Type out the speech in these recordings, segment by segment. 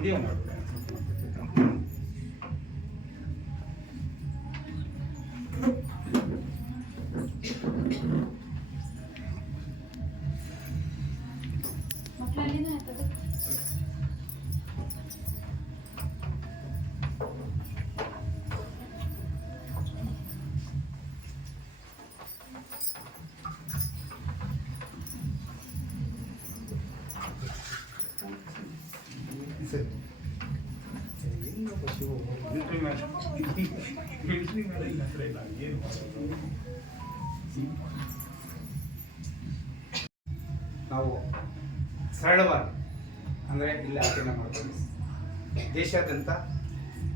Video ಮಾಡಿ ನಾವು ಸರಳವಾಗಿ ಅಂದರೆ ಇಲ್ಲಿ ಆಚರಣೆ ಮಾಡ್ತೀವಿ. ದೇಶಾದ್ಯಂತ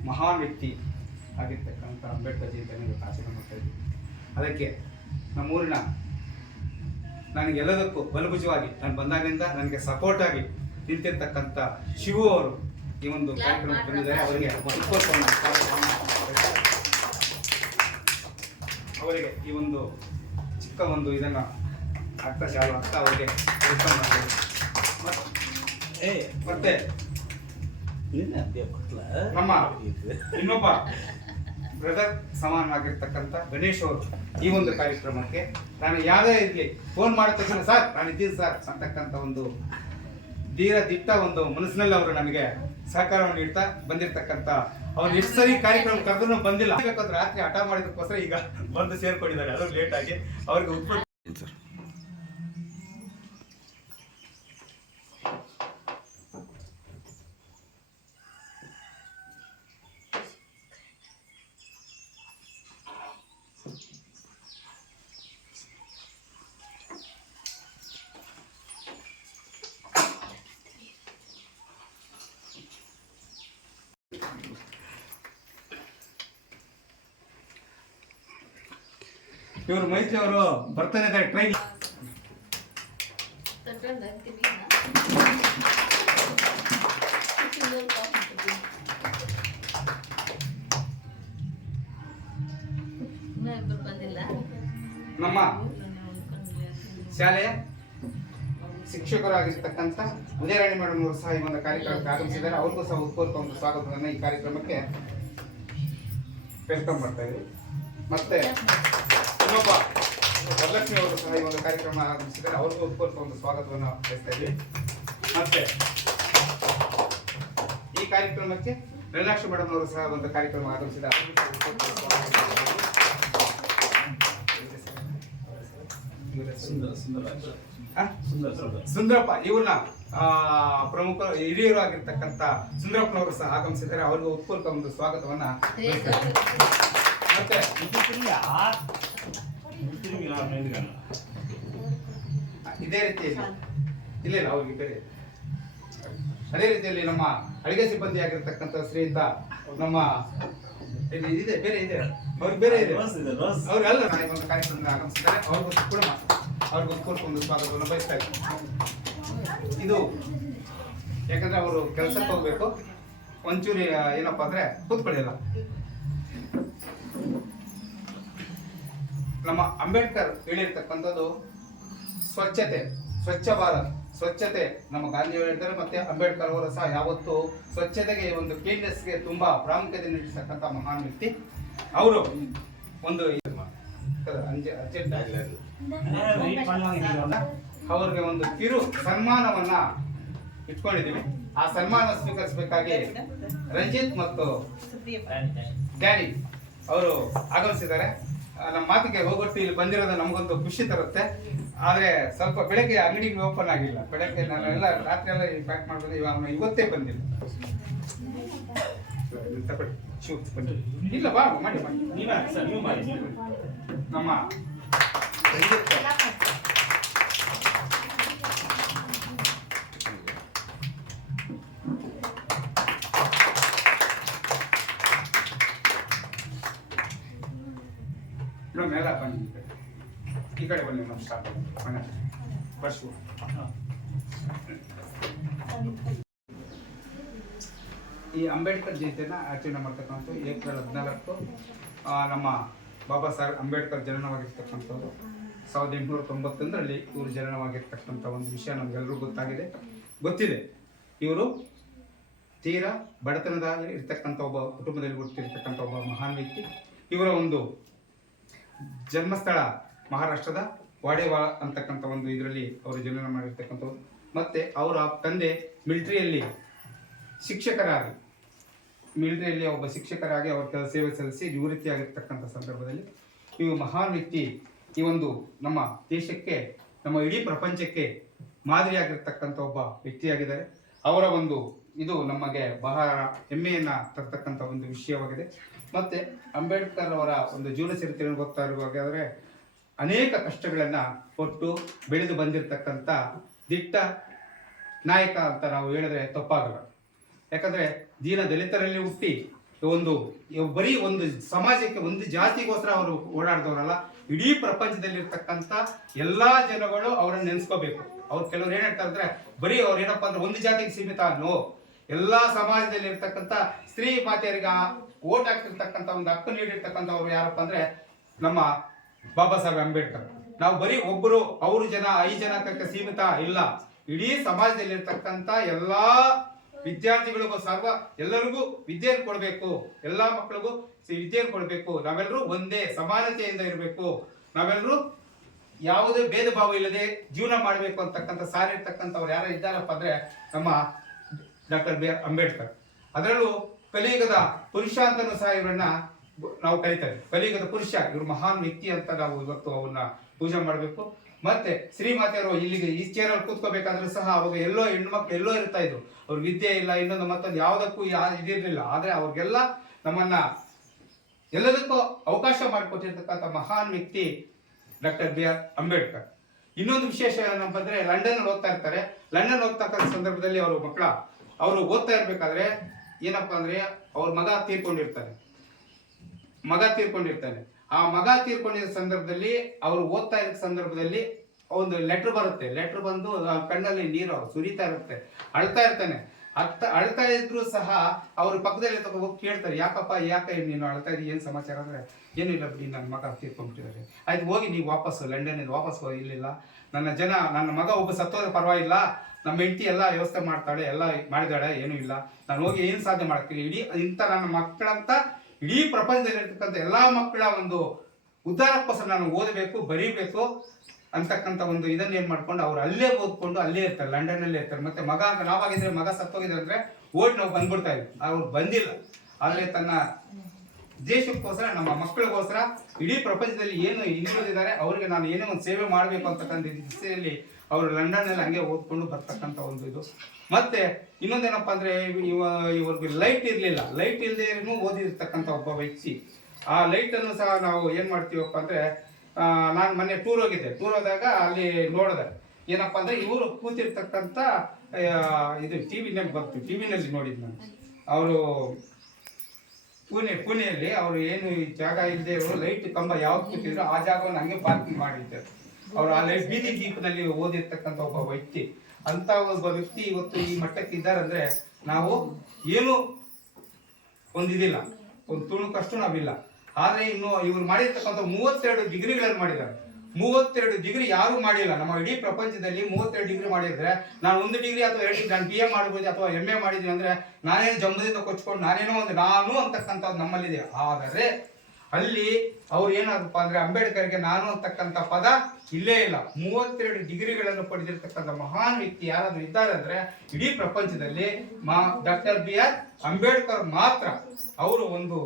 ಮಹಾನ್ ವ್ಯಕ್ತಿ ಆಗಿರ್ತಕ್ಕಂಥ ಅಂಬೇಡ್ಕರ್ ಜಯಂತಿಯನ್ನು ಆಚರಣೆ ಮಾಡ್ತಾ ಇದ್ವಿ. ಅದಕ್ಕೆ ನಮ್ಮೂರಿನ ನನಗೆಲ್ಲದಕ್ಕೂ ಬಲಭುಜವಾಗಿ ನಾನು ಬಂದಾಗಿಂದ ನನಗೆ ಸಪೋರ್ಟ್ ಆಗಿ ನಿಂತಿರ್ತಕ್ಕಂಥ ಶಿವು ಅವರು ಈ ಒಂದು ಕಾರ್ಯಕ್ರಮಕ್ಕೆ ಬಂದಿದ್ದಾರೆ. ಅವರಿಗೆ ಈ ಒಂದು ಚಿಕ್ಕ ಒಂದು ಇದನ್ನು ಅರ್ಥಶಾಲ ಅಂತ ಅವರಿಗೆ ಮತ್ತೆ ನಮ್ಮ ಇನ್ನೊಬ್ಬ ಬ್ರದರ್ ಸಮಾನವಾಗಿರ್ತಕ್ಕಂಥ ಗಣೇಶ್ ಅವರು ಈ ಒಂದು ಕಾರ್ಯಕ್ರಮಕ್ಕೆ ನಾನು ಯಾವುದೇ ಇರಲಿ ಫೋನ್ ಮಾಡಿದ ತಕ್ಷಣ ಸರ್ ನಾನು ಇದ್ದೀನಿ ಸರ್ ಅಂತಕ್ಕಂಥ ಒಂದು ಧೀರ ದಿಟ್ಟ ಒಂದು ಮನಸ್ಸಿನಲ್ಲಿ ಅವರು ನಮಗೆ ಸಹಕಾರವನ್ನು ನೀಡ್ತಾ ಬಂದಿರತಕ್ಕಂಥ ಅವ್ರು ಎಷ್ಟು ಸರಿ ಕಾರ್ಯಕ್ರಮ ಕರೆದ್ರೂ ಬಂದಿಲ್ಲ. ರಾತ್ರಿ ಹಠ ಮಾಡಿದಕ್ಕೋಸ್ಕರ ಈಗ ಬಂದು ಸೇರ್ಕೊಂಡಿದ್ದಾರೆ, ಅದು ಲೇಟ್ ಆಗಿ ಅವ್ರಿಗೆ ಉತ್ಪತ್ತಿ. ಇವರು ಮೈತ್ರಿ ಅವರು ಬರ್ತಾನೆ ಇದ್ದಾರೆ ಟ್ರೈನ್. ನಮ್ಮ ಶಾಲೆಯ ಶಿಕ್ಷಕರಾಗಿರ್ತಕ್ಕಂಥ ಉದಯರಾಣಿ ಮೇಡಮ್ ಅವರು ಸಹ ಈ ಒಂದು ಕಾರ್ಯಕ್ರಮಕ್ಕೆ ಆಗಮಿಸಿದ್ದಾರೆ. ಅವ್ರಿಗೂ ಸಹ ಉತ್ಪೂರ್ವ ಒಂದು ಸ್ವಾಗತವನ್ನು ಈ ಕಾರ್ಯಕ್ರಮಕ್ಕೆ ವೆಲ್ಕಮ್ ಮಾಡ್ತಾ ಇದ್ದೀವಿ. ಮತ್ತೆ ಇನ್ನೊಬ್ಬ ವರಲಕ್ಷ್ಮಿ ಅವರು ಸಹ ಈ ಒಂದು ಕಾರ್ಯಕ್ರಮ ಆಗಮಿಸಿದ್ದಾರೆ. ಅವ್ರಿಗೂ ಉತ್ಪೂರ್ವ ಒಂದು ಸ್ವಾಗತವನ್ನು ಬಯಸ್ತಾ ಇದ್ದೀವಿ. ಮತ್ತೆ ಈ ಕಾರ್ಯಕ್ರಮಕ್ಕೆ ಮೀನಾಕ್ಷಿ ಮೇಡಮ್ ಅವರು ಸಹ ಒಂದು ಕಾರ್ಯಕ್ರಮ ಆಗಮಿಸಿದ್ದಾರೆ. ಸುಂದರಪ್ಪ ಇವ್ರನ್ನ ಪ್ರಮುಖ ಹಿರಿಯರು ಆಗಿರ್ತಕ್ಕಂಥ ಸುಂದರಪ್ಪನವರು ಸಹ ಆಗಮಿಸಿದ್ದಾರೆ. ಅವ್ರಿಗೂ ಉತ್ಪೂರ್ವ ಒಂದು ಸ್ವಾಗತವನ್ನ ಮತ್ತೆ ಇದೇ ರೀತಿಯಲ್ಲಿ ಇಲ್ಲ ಅವ್ರಿಗೆ ಬೇರೆ ಅದೇ ರೀತಿಯಲ್ಲಿ ನಮ್ಮ ಅಡಿಗೆ ಸಿಬ್ಬಂದಿ ಆಗಿರ್ತಕ್ಕಂಥ ಶ್ರೀಯುತ ನಮ್ಮ ಇದೆ ಬೇರೆ ಇದೆ ಅವ್ರಿಗೆ ಬೇರೆ ಇದೆ ಅವ್ರಿಗೆಲ್ಲ ನನಗೆ ಒಂದು ಕಾರ್ಯಕ್ರಮದಲ್ಲಿ ಆಗಮಿಸಿದ್ದಾರೆ. ಅವ್ರಿಗೂ ಕೂಡ ಅವ್ರಿಗೆ ಉತ್ಪೂರ್ವ ಒಂದು ಸ್ವಾಗತವನ್ನು ಬಯಸ್ತಾ ಇದ್ದಾರೆ. ಇದು ಯಾಕಂದ್ರೆ ಅವರು ಕೆಲಸಕ್ಕೆ ಹೋಗ್ಬೇಕು, ಒಂಚೂರಿ ಏನಪ್ಪ ಅಂದ್ರೆ ಕೂತ್ಕೊಳ್ಳಿಲ್ಲ. ನಮ್ಮ ಅಂಬೇಡ್ಕರ್ ಹೇಳಿರ್ತಕ್ಕಂಥದ್ದು ಸ್ವಚ್ಛತೆ, ಸ್ವಚ್ಛ ಭಾರತ್, ಸ್ವಚ್ಛತೆ ನಮ್ಮ ಗಾಂಧಿ ಹೇಳಿದ್ದಾರೆ. ಮತ್ತೆ ಅಂಬೇಡ್ಕರ್ ಅವರು ಸಹ ಯಾವತ್ತು ಸ್ವಚ್ಛತೆಗೆ ಒಂದು ಕ್ಲೀನ್ನೆಸ್ಗೆ ತುಂಬಾ ಪ್ರಾಮುಖ್ಯತೆ ನೀಡಿರ್ತಕ್ಕಂಥ ಮಹಾನ್ ವ್ಯಕ್ತಿ ಅವರು. ಒಂದು ಅವ್ರಿಗೆ ಒಂದು ಕಿರು ಸನ್ಮಾನವನ್ನ ಇಟ್ಕೊಂಡಿದ್ದೀವಿ. ಆ ಸನ್ಮಾನ ಸ್ವೀಕರಿಸಬೇಕಾಗಿ ರಂಜಿತ್ ಮತ್ತು ಡ್ಯಾನಿ ಅವರು ಆಗಮಿಸಿದ್ದಾರೆ. ನಮ್ಮ ಮಾತಿಗೆ ಹೋಗೊಟ್ಟು ಇಲ್ಲಿ ಬಂದಿರೋದು ನಮಗೊಂದು ಖುಷಿ ತರುತ್ತೆ. ಆದರೆ ಸ್ವಲ್ಪ ಬೆಳಗ್ಗೆ ಅಂಗಡಿಗೆ ಓಪನ್ ಆಗಿಲ್ಲ. ಬೆಳಗ್ಗೆ ನಾನು ಎಲ್ಲ ರಾತ್ರಿ ಎಲ್ಲ ಪ್ಯಾಕ್ ಮಾಡ್ಬೋದು. ಇವತ್ತೇ ಬಂದಿಲ್ಲ. ಇಲ್ಲ ಬಾ ಮಾಡಿ ನಮ್ಮ ಮೇಲೆ ಬನ್ನಿ, ಈ ಕಡೆ ಬನ್ನಿ. ನಮ್ಮ ಸ್ಟಾರ್ಟ್ ಮನೆ ಬಸ್ಸು ಈ ಅಂಬೇಡ್ಕರ್ ಜಯಂತಿಯನ್ನು ಆಚರಣೆ ಮಾಡ್ತಕ್ಕಂಥ ಏಪ್ರಿಲ್ 14 ನಮ್ಮ ಬಾಬಾ ಸಾಹೇಬ್ ಅಂಬೇಡ್ಕರ್ ಜನನವಾಗಿರ್ತಕ್ಕಂಥದ್ದು 1891ರಲ್ಲಿ ಇವರು ಜನನವಾಗಿರ್ತಕ್ಕಂಥ ಒಂದು ವಿಷಯ ನಮಗೆಲ್ಲರೂ ಗೊತ್ತಿದೆ. ಇವರು ತೀರಾ ಬಡತನದಲ್ಲಿ ಇರ್ತಕ್ಕಂಥ ಒಬ್ಬ ಕುಟುಂಬದಲ್ಲಿ ಹುಟ್ಟಿರ್ತಕ್ಕಂಥ ಒಬ್ಬ ಮಹಾನ್ ವ್ಯಕ್ತಿ. ಇವರ ಒಂದು ಜನ್ಮಸ್ಥಳ ಮಹಾರಾಷ್ಟ್ರದ ವಾಡೇವಾಳ ಅಂತಕ್ಕಂಥ ಒಂದು ಇದರಲ್ಲಿ ಅವರು ಜನನ ಮಾಡಿರ್ತಕ್ಕಂಥವ್ರು. ಮತ್ತು ಅವರ ತಂದೆ ಮಿಲಿಟರಿಯಲ್ಲಿ ಒಬ್ಬ ಶಿಕ್ಷಕರಾಗಿ ಅವರ ಸೇವೆ ಸಲ್ಲಿಸಿ ನಿವೃತ್ತಿಯಾಗಿರ್ತಕ್ಕಂಥ ಸಂದರ್ಭದಲ್ಲಿ ಈ ಮಹಾನ್ ವ್ಯಕ್ತಿ ಈ ಒಂದು ನಮ್ಮ ದೇಶಕ್ಕೆ, ನಮ್ಮ ಇಡೀ ಪ್ರಪಂಚಕ್ಕೆ ಮಾದರಿಯಾಗಿರ್ತಕ್ಕಂಥ ಒಬ್ಬ ವ್ಯಕ್ತಿಯಾಗಿದ್ದಾರೆ. ಅವರ ಒಂದು ಇದು ನಮಗೆ ಬಹಳ ಹೆಮ್ಮೆಯನ್ನು ತರ್ತಕ್ಕಂಥ ಒಂದು ವಿಷಯವಾಗಿದೆ. ಮತ್ತು ಅಂಬೇಡ್ಕರ್ ಅವರ ಒಂದು ಜೀವನ ಚರಿತ್ರೆಯನ್ನು ಗೊತ್ತಾ ಇರುವಾಗಾದರೆ ಅನೇಕ ಕಷ್ಟಗಳನ್ನು ಕೊಟ್ಟು ಬೆಳೆದು ಬಂದಿರತಕ್ಕಂಥ ದಿಟ್ಟ ನಾಯಕ ಅಂತ ನಾವು ಹೇಳಿದ್ರೆ ತಪ್ಪಾಗಲ್ಲ. ಯಾಕಂದರೆ ದೀನ ದಲಿತರಲ್ಲಿ ಹುಟ್ಟಿ ಬರೀ ಒಂದು ಸಮಾಜಕ್ಕೆ, ಒಂದು ಜಾತಿಗೋಸ್ಕರ ಅವರು ಓಡಾಡಿದವರಲ್ಲ, ಇಡೀ ಪ್ರಪಂಚದಲ್ಲಿರ್ತಕ್ಕಂಥ ಎಲ್ಲ ಜನಗಳು ಅವರನ್ನು ನೆನೆಸ್ಕೋಬೇಕು. ಅವ್ರು ಕೆಲವ್ರು ಏನು ಹೇಳ್ತಾರೆ ಅಂದರೆ ಬರೀ ಅವ್ರು ಏನಪ್ಪ ಅಂದ್ರೆ ಒಂದು ಜಾತಿಗೆ ಸೀಮಿತ ಅನ್ನೋ, ಎಲ್ಲ ಸಮಾಜದಲ್ಲಿ ಇರ್ತಕ್ಕಂಥ ಸ್ತ್ರೀ ಮಾತೆಯರಿಗೆ ಓಟ್ ಹಾಕ್ತಿರ್ತಕ್ಕಂಥ ಒಂದು ಹಕ್ಕು ನೀಡಿರ್ತಕ್ಕಂಥವ್ರು ಯಾರಪ್ಪ ಅಂದರೆ ನಮ್ಮ ಬಾಬಾ ಸಾಹೇಬ್ ಅಂಬೇಡ್ಕರ್. ನಾವು ಬರೀ ಒಬ್ಬರು ಅವರು ಜನ 5 ಜನಕ್ಕೆ ಸೀಮಿತ ಇಲ್ಲ, ಇಡೀ ಸಮಾಜದಲ್ಲಿರ್ತಕ್ಕಂಥ ಎಲ್ಲ ವಿದ್ಯಾರ್ಥಿಗಳಿಗೂ ಎಲ್ಲರಿಗೂ ವಿದ್ಯೆಯನ್ನು ಕೊಡಬೇಕು, ಎಲ್ಲ ಮಕ್ಕಳಿಗೂ ವಿದ್ಯೆಯನ್ನು ಕೊಡಬೇಕು. ನಾವೆಲ್ಲರೂ ಒಂದೇ ಸಮಾನತೆಯಿಂದ ಇರಬೇಕು, ನಾವೆಲ್ಲರೂ ಯಾವುದೇ ಭೇದ ಭಾವ ಇಲ್ಲದೆ ಜೀವನ ಮಾಡಬೇಕು ಅಂತಕ್ಕಂಥ ಸಾರಿರ್ತಕ್ಕಂಥವ್ರು ಯಾರು ಇದ್ದಾರಪ್ಪ ಅಂದರೆ ನಮ್ಮ ಡಾಕ್ಟರ್ ಬಿ ಆರ್ ಅಂಬೇಡ್ಕರ್. ಅದರಲ್ಲೂ ಕಲಿಯುಗದ ಪುರುಷ ಅಂತಲೂ ಸಹ ಇವರನ್ನ ನಾವು ಕರೀತಾರೆ. ಕಲಿಯುಗದ ಪುರುಷ, ಇವರು ಮಹಾನ್ ವ್ಯಕ್ತಿ ಅಂತ ನಾವು ಇವತ್ತು ಅವನ್ನ ಪೂಜೆ ಮಾಡಬೇಕು. ಮತ್ತೆ ಶ್ರೀಮಾತೆಯವರು ಇಲ್ಲಿಗೆ ಈ ಚೇರಲ್ಲಿ ಕೂತ್ಕೋಬೇಕಾದ್ರೂ ಸಹ ಅವಾಗ ಎಲ್ಲೋ ಹೆಣ್ಮಕ್ಳು ಎಲ್ಲೋ ಇರ್ತಾ ಇದ್ರು, ಅವ್ರ ವಿದ್ಯೆ ಇಲ್ಲ, ಇನ್ನೊಂದು ಮತ್ತೊಂದು ಯಾವುದಕ್ಕೂ ಇದಿರಲಿಲ್ಲ. ಆದರೆ ಅವ್ರಿಗೆಲ್ಲ ನಮ್ಮನ್ನ ಎಲ್ಲದಕ್ಕೂ ಅವಕಾಶ ಮಾಡಿಕೊಟ್ಟಿರ್ತಕ್ಕಂಥ ಮಹಾನ್ ವ್ಯಕ್ತಿ ಡಾಕ್ಟರ್ ಬಿ ಆರ್ ಅಂಬೇಡ್ಕರ್. ಇನ್ನೊಂದು ವಿಶೇಷ ಏನಪ್ಪ ಅಂದ್ರೆ ಲಂಡನ್ ಓದ್ತಾ ಇರ್ತಾರೆ. ಲಂಡನ್ ಓದ್ತಕ್ಕಂಥ ಸಂದರ್ಭದಲ್ಲಿ ಅವರು ಓದ್ತಾ ಇರ್ಬೇಕಾದ್ರೆ ಏನಪ್ಪ ಅಂದ್ರೆ ಅವ್ರ ಮಗ ತೀರ್ಕೊಂಡಿರ್ತಾನೆ. ಆ ಮಗ ತೀರ್ಕೊಂಡಿದ್ದ ಸಂದರ್ಭದಲ್ಲಿ ಅವರು ಓದ್ತಾ ಇದ್ದ ಸಂದರ್ಭದಲ್ಲಿ ಒಂದು ಲೆಟರ್ ಬರುತ್ತೆ. ಲೆಟರ್ ಬಂದು ಕಣ್ಣಲ್ಲಿ ನೀರು ಸುರಿತಾ ಇರುತ್ತೆ, ಅಳ್ತಾ ಇರ್ತಾನೆ. ಅಳ್ತಾ ಇದ್ರು ಸಹ ಅವ್ರ ಪಕ್ಕದಲ್ಲಿ ಹೋಗಿ ಕೇಳ್ತಾರೆ, ಯಾಕೆ ನೀನು ಅಳ್ತಾ ಇದ್ದೀವಿ, ಏನು ಸಮಾಚಾರ ಅಂದ್ರೆ ಏನಿಲ್ಲ ಬಿಡಿ, ನನ್ನ ಮಗ ತೀರ್ಕೊಂಡ್ಬಿಟ್ಟಿದ್ದಾರೆ. ಆಯ್ತು, ಹೋಗಿ ನೀವು ಲಂಡನ್ನಿಂದ ವಾಪಸ್ ಇರಲಿಲ್ಲ, ನನ್ನ ಮಗ ಒಬ್ಬ ಸತ್ತೋದ್ರೆ ಪರವಾಗಿಲ್ಲ, ನಮ್ಮ ಹೆಂಡತಿ ಎಲ್ಲ ವ್ಯವಸ್ಥೆ ಮಾಡ್ತಾಳೆ, ಎಲ್ಲ ಮಾಡಿದಾಳೆ, ಏನೂ ಇಲ್ಲ, ನಾನು ಹೋಗಿ ಏನು ಸಾಧನೆ ಮಾಡ್ತೀನಿ, ಇಂಥ ನನ್ನ ಮಕ್ಕಳಂತ ಇಡೀ ಪ್ರಪಂಚದಲ್ಲಿರ್ತಕ್ಕಂಥ ಎಲ್ಲ ಮಕ್ಕಳ ಒಂದು ಉದ್ಧಾರಕ್ಕೋಸ್ಕರ ನಾನು ಓದಬೇಕು, ಬರೀಬೇಕು ಅಂತಕ್ಕಂಥ ಒಂದು ಇದನ್ನ ಏನ್ ಮಾಡ್ಕೊಂಡು ಅವ್ರು ಅಲ್ಲೇ ಓದ್ಕೊಂಡು ಅಲ್ಲೇ ಇರ್ತಾರೆ, ಲಂಡನ್ನಲ್ಲೇ ಇರ್ತಾರೆ. ಮತ್ತೆ ಮಗ ನಾವಾಗಿದ್ರೆ ಮಗ ಸತ್ತೋಗಿದ್ರೆ ಅಂದ್ರೆ ಓಟ್ ನಾವು ಬಂದ್ಬಿಡ್ತಾ ಇದ್ವಿ, ಅವ್ರು ಬಂದಿಲ್ಲ. ಆದರೆ ತನ್ನ ದೇಶಕ್ಕೋಸ್ಕರ, ನಮ್ಮ ಮಕ್ಕಳಿಗೋಸ್ಕರ, ಇಡೀ ಪ್ರಪಂಚದಲ್ಲಿ ಏನು ಹಿಂದುಳಿದಿದ್ದಾರೆ ಅವರಿಗೆ ನಾನು ಏನೋ ಒಂದು ಸೇವೆ ಮಾಡಬೇಕು ಅಂತಕ್ಕಂಥ ದಿಸೆಯಲ್ಲಿ ಅವರು ಲಂಡನ್ನಲ್ಲಿ ಹಂಗೆ ಓದ್ಕೊಂಡು ಬರ್ತಕ್ಕಂಥ ಒಂದು ಇದು. ಮತ್ತೆ ಇನ್ನೊಂದೇನಪ್ಪ ಅಂದ್ರೆ ಇವ್ರಿಗೆ ಲೈಟ್ ಇರಲಿಲ್ಲ, ಲೈಟ್ ಇಲ್ಲದೆ ಓದಿರ್ತಕ್ಕಂಥ ಒಬ್ಬ ವ್ಯಕ್ತಿ. ಆ ಲೈಟನ್ನು ಸಹ ನಾವು ಏನು ಮಾಡ್ತೀವಪ್ಪ ಅಂದರೆ, ನಾನು ಮೊನ್ನೆ ಟೂರ್ ಹೋದಾಗ ಅಲ್ಲಿ ನೋಡಿದೆ ಏನಪ್ಪ ಅಂದರೆ ಇವರು ಕೂತಿರ್ತಕ್ಕಂಥ ಇದು ಟಿವಿನಲ್ಲಿ ನೋಡಿದ್ದು ನಾನು. ಅವರು ಪುಣೆಯಲ್ಲಿ ಅವರು ಏನು ಜಾಗ ಇಲ್ಲದೆ ಇವರು ಲೈಟ್ ಕಂಬ ಯಾವ್ದು ಕೂತಿದ್ರು ಆ ಜಾಗವನ್ನು ಹಂಗೆ ಪಾರ್ಕಿಂಗ್ ಮಾಡಿದ್ದಾರೆ. ಅವರು ಆ ಲೈಟ್ ಬೀದಿ ದೀಪದಲ್ಲಿ ಓದಿರ್ತಕ್ಕಂಥ ಒಬ್ಬ ವ್ಯಕ್ತಿ. ಅಂತ ಒಬ್ಬ ವ್ಯಕ್ತಿ ಇವತ್ತು ಈ ಮಟ್ಟಕ್ಕೆ ಇದ್ದಾರೆ ಅಂದ್ರೆ ನಾವು ಏನು ಒಂದಿದಿಲ್ಲ, ಒಂದು ತುಣುಕಷ್ಟು ನಾವಿಲ್ಲ. ಆದ್ರೆ ಇನ್ನು ಇವ್ರು ಮಾಡಿರ್ತಕ್ಕಂಥ 32 ಡಿಗ್ರಿಗಳನ್ನು ಮಾಡಿದ್ದಾರೆ. 32 ಡಿಗ್ರಿ ಯಾರು ಮಾಡಿಲ್ಲ ನಮ್ಮ ಇಡೀ ಪ್ರಪಂಚದಲ್ಲಿ. 32 ಡಿಗ್ರಿ ಮಾಡಿದ್ರೆ ನಾನು 1 ಡಿಗ್ರಿ ಅಥವಾ 2 ಡಿಗ್ರಿ ನಾನು BA ಮಾಡ್ಬೋದು ಅಥವಾ MA ಮಾಡಿದ್ದೀನಿ ಅಂದ್ರೆ ನಾನೇನು ಜಂಬದಿಂದ ಕೊಚ್ಕೊಂಡು ನಾನು ಅಂತಕ್ಕಂಥದ್ದು ನಮ್ಮಲ್ಲಿದೆ. ಆದರೆ ಅಲ್ಲಿ ಅವ್ರು ಏನಾದಪ್ಪ ಅಂದ್ರೆ ಅಂಬೇಡ್ಕರ್ಗೆ ನಾನು ಅಂತಕ್ಕಂಥ ಪದ ಇಲ್ಲೇ ಇಲ್ಲ. 32 ಡಿಗ್ರಿಗಳನ್ನು ಪಡೆದಿರ್ತಕ್ಕಂಥ ಮಹಾನ್ ವ್ಯಕ್ತಿ ಯಾರಾದ್ರೂ ಇದ್ದಾರೆ ಅಂದ್ರೆ ಇಡೀ ಪ್ರಪಂಚದಲ್ಲಿ ಡಾಕ್ಟರ್ ಬಿ ಆರ್ ಅಂಬೇಡ್ಕರ್ ಮಾತ್ರ. ಅವರು ಒಂದು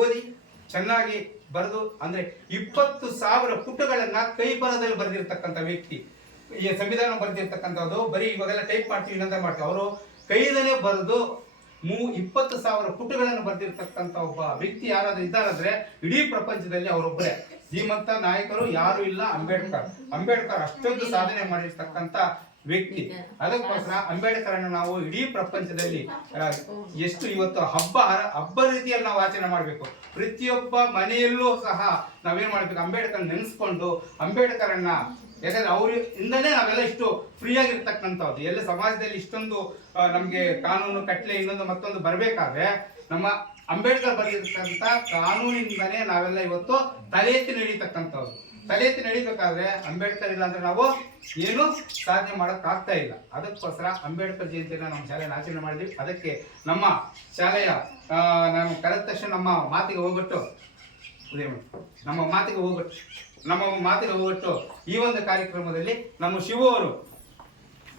ಓದಿ ಚೆನ್ನಾಗಿ ಬರೆದು ಅಂದ್ರೆ 20,000 ಪುಟಗಳನ್ನ ಕೈ ಬರದಲ್ಲಿ ಬರೆದಿರ್ತಕ್ಕಂಥ ವ್ಯಕ್ತಿ. ಈ ಸಂವಿಧಾನ ಬರೆದಿರ್ತಕ್ಕಂಥದ್ದು ಬರೀ ಇವಾಗೆಲ್ಲ ಟೈಪ್ ಮಾಡ್ತೀವಿ, ಇನ್ನೊಂದ ಮಾಡ್ತೀವಿ. ಅವರು ಕೈದಲ್ಲೇ ಬರೆದು 20,000 ಪುಟಗಳನ್ನು ಬರೆದಿರ್ತಕ್ಕಂಥ ಒಬ್ಬ ವ್ಯಕ್ತಿ ಯಾರಾದ್ರೂ ಇದ್ದಾರಂದ್ರೆ ಇಡೀ ಪ್ರಪಂಚದಲ್ಲಿ ಅವರೊಬ್ಬರೇ. ಧೀಮಂತ ನಾಯಕರು ಯಾರು ಇಲ್ಲ. ಅಂಬೇಡ್ಕರ್ ಅಷ್ಟೊಂದು ಸಾಧನೆ ಮಾಡಿರ್ತಕ್ಕಂಥ ವ್ಯಕ್ತಿ. ಅದಕ್ಕೋಸ್ಕರ ಅಂಬೇಡ್ಕರನ್ನು ನಾವು ಇಡೀ ಪ್ರಪಂಚದಲ್ಲಿ ಎಷ್ಟು ಇವತ್ತು ಹಬ್ಬ ರೀತಿಯಲ್ಲಿ ನಾವು ಆಚರಣೆ ಮಾಡಬೇಕು. ಪ್ರತಿಯೊಬ್ಬ ಮನೆಯಲ್ಲೂ ಸಹ ನಾವೇನ್ ಮಾಡ್ಬೇಕು, ಅಂಬೇಡ್ಕರ್ ನೆನೆಸ್ಕೊಂಡು ಅಂಬೇಡ್ಕರನ್ನ, ಯಾಕಂದ್ರೆ ಅವರಿಂದನೇ ನಾವೆಲ್ಲ ಇಷ್ಟು ಫ್ರೀ ಆಗಿರ್ತಕ್ಕಂಥದ್ದು. ಎಲ್ಲ ಸಮಾಜದಲ್ಲಿ ಇಷ್ಟೊಂದು ನಮ್ಗೆ ಕಾನೂನು ಕಟ್ಲೆ ಇನ್ನೊಂದು ಮತ್ತೊಂದು ಬರಬೇಕಾದ್ರೆ ನಮ್ಮ ಅಂಬೇಡ್ಕರ್ ಬರೆದಿರ್ತಕ್ಕಂಥ ಕಾನೂನಿಂದನೇ ನಾವೆಲ್ಲ ಇವತ್ತು ತಲೆ ಎತ್ತಿ ನಡೀತಕ್ಕಂಥವ್ರು. ತಲೆ ಎತ್ತಿ ನಡಿಬೇಕಾದ್ರೆ ಅಂಬೇಡ್ಕರ್ ಇಲ್ಲ ಅಂದ್ರೆ ನಾವು ಏನು ಸಾಧನೆ ಮಾಡಕ್ ಆಗ್ತಾ ಇಲ್ಲ. ಅದಕ್ಕೋಸ್ಕರ ಅಂಬೇಡ್ಕರ್ ಜಯಂತಿನ ನಮ್ಮ ಶಾಲೆಯನ್ನು ಆಚರಣೆ ಮಾಡಿದ್ವಿ. ಅದಕ್ಕೆ ನಮ್ಮ ಶಾಲೆಯ ನಾನು ಕರೆದ ತಕ್ಷಣ ನಮ್ಮ ಮಾತಿಗೆ ಹೋಗ್ಬಿಟ್ಟು ಈ ಒಂದು ಕಾರ್ಯಕ್ರಮದಲ್ಲಿ ನಮ್ಮ ಶಿವು ಅವರು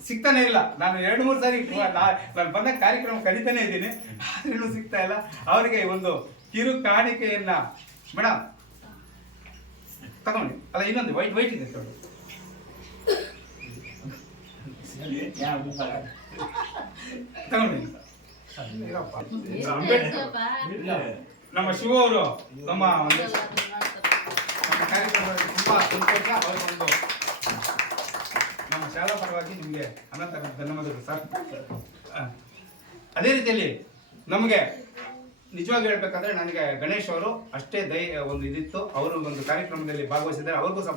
ಸಿಗ್ತಾನೆ ಇಲ್ಲ. ನಾನು 2-3 ಸಾರಿ ನಾನು ಬಂದ ಕಾರ್ಯಕ್ರಮ ಕರೀತಾನೆ ಇದ್ದೀನಿ, ಆದ್ರೂ ಸಿಗ್ತಾ ಇಲ್ಲ. ಅವರಿಗೆ ಒಂದು ಕಿರು ಕಾಣಿಕೆಯನ್ನ ಮೇಡಮ್ ತಗೊಂಡಿ ಅಲ್ಲ, ಇನ್ನೊಂದು ವೈಟ್ ಇದೆ ತಗೊಂಡಿ. ನಮ್ಮ ಶಿವ ಅವರು ನಮ್ಮ ಕಾರ್ಯಕ್ರಮದಲ್ಲಿ ತುಂಬಾ ಸಂತೋಷ. ಅವರಿಗೊಂದು ನಮ್ಮ ಶಾಲಾ ಪರವಾಗಿ ನಿಮಗೆ ಅನಂತ ಧನ್ಯವಾದಗಳು ಸರ್. ಅದೇ ರೀತಿಯಲ್ಲಿ ನಮಗೆ ನಿಜವಾಗಿ ಹೇಳ್ಬೇಕಂದ್ರೆ ನನಗೆ ಗಣೇಶ್ ಅವರು ಅಷ್ಟೇ ಒಂದು ಇದಿತ್ತು. ಅವರು ಒಂದು ಕಾರ್ಯಕ್ರಮದಲ್ಲಿ ಭಾಗವಹಿಸಿದ್ದಾರೆ. ಅವ್ರಿಗೂ ಸಹ